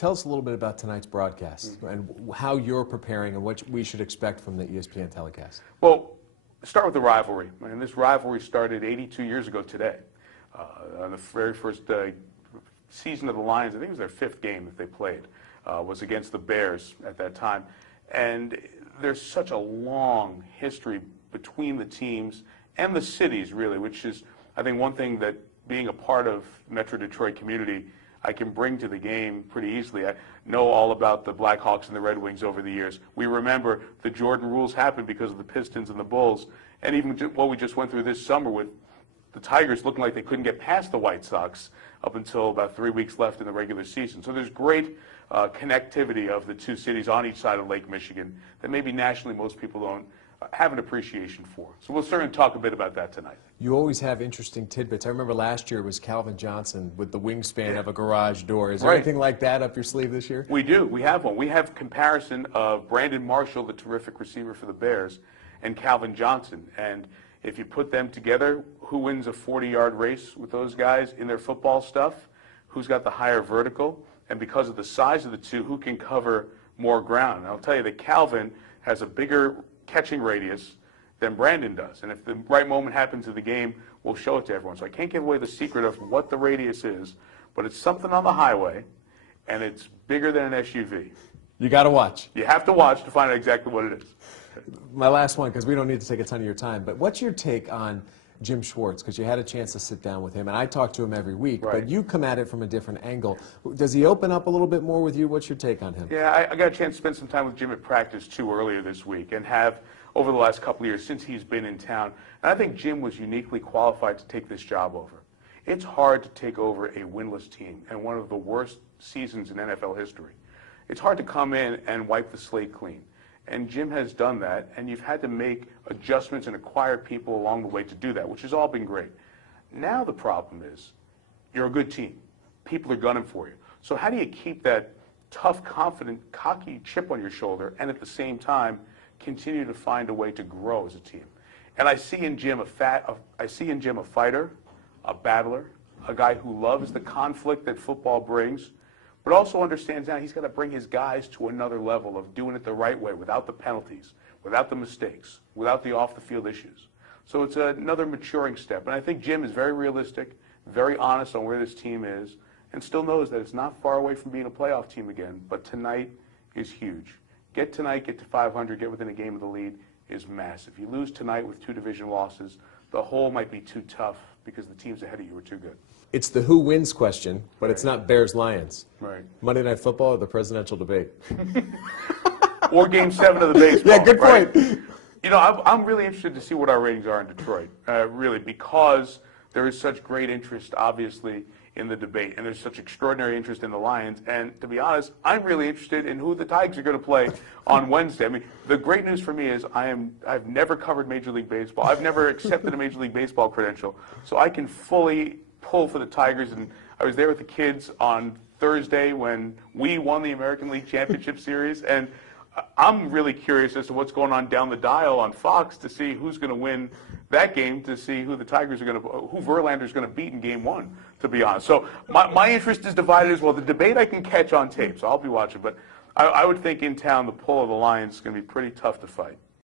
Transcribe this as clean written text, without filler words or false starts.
Tell us a little bit about tonight's broadcast and how you're preparing and what we should expect from the ESPN telecast. Well, start with the rivalry. And this rivalry started 82 years ago today. On the very first season of the Lions, I think it was their 5th game that they played, was against the Bears at that time. And there's such a long history between the teams and the cities, really, which is, I think, one thing that being a part of Metro Detroit community, I can bring to the game pretty easily. I know all about the Blackhawks and the Red Wings over the years. We remember the Jordan rules happened because of the Pistons and the Bulls, and even what we just went through this summer with the Tigers looking like they couldn't get past the White Sox up until about 3 weeks left in the regular season. So there's great connectivity of the two cities on each side of Lake Michigan that maybe nationally most people don't have an appreciation for. So we'll certainly talk a bit about that tonight. You always have interesting tidbits. I remember last year it was Calvin Johnson with the wingspan of a garage door. Is there anything like that up your sleeve this year? We do. We have one. We have comparison of Brandon Marshall, the terrific receiver for the Bears, and Calvin Johnson. And if you put them together, who wins a 40-yard race with those guys in their football stuff? Who's got the higher vertical? And because of the size of the two, who can cover more ground? And I'll tell you that Calvin has a bigger catching radius than Brandon does. And if the right moment happens in the game, we'll show it to everyone. So I can't give away the secret of what the radius is, but it's something on the highway, and it's bigger than an SUV. You got to watch. You have to watch to find out exactly what it is. My last one, because we don't need to take a ton of your time, but what's your take on Jim Schwartz? Because you had a chance to sit down with him, and I talk to him every week, but you come at it from a different angle. Does he open up a little bit more with you? What's your take on him? Yeah, I got a chance to spend some time with Jim at practice, too, earlier this week, and have over the last couple of years since he's been in town. And I think Jim was uniquely qualified to take this job over. It's hard to take over a winless team and one of the worst seasons in NFL history. It's hard to come in and wipe the slate clean. And Jim has done that, and you've had to make adjustments and acquire people along the way to do that, which has all been great. Now the problem is you're a good team. People are gunning for you. So how do you keep that tough, confident, cocky chip on your shoulder and at the same time continue to find a way to grow as a team? And I see in Jim a fighter, a battler, a guy who loves the conflict that football brings, but also understands now he's got to bring his guys to another level of doing it the right way, without the penalties, without the mistakes, without the off-the-field issues. So it's another maturing step. And I think Jim is very realistic, very honest on where this team is, and still knows that it's not far away from being a playoff team again. But tonight is huge. Get tonight, get to 500, get within a game of the lead is massive. You lose tonight with 2 division losses, the whole might be too tough because the teams ahead of you are too good. It's the who wins question, but it's not Bears-Lions. Right. Monday Night Football or the presidential debate? Or Game 7 of the baseball. Yeah, good point. You know, I'm really interested to see what our ratings are in Detroit, really, because there is such great interest, obviously, in the debate, and there's such extraordinary interest in the Lions. And to be honest, I'm really interested in who the Tigers are going to play on Wednesday. I mean, the great news for me is I've never covered Major League Baseball. I've never accepted a Major League Baseball credential, so I can fully pull for the Tigers. And I was there with the kids on Thursday when we won the American League Championship Series, and I'm really curious as to what's going on down the dial on Fox to see who's going to win that game, to see who the Tigers are going to, who Verlander's going to beat in Game 1, to be honest. So my interest is divided as well. The debate I can catch on tape, so I'll be watching. But I would think in town the pull of the Lions is going to be pretty tough to fight.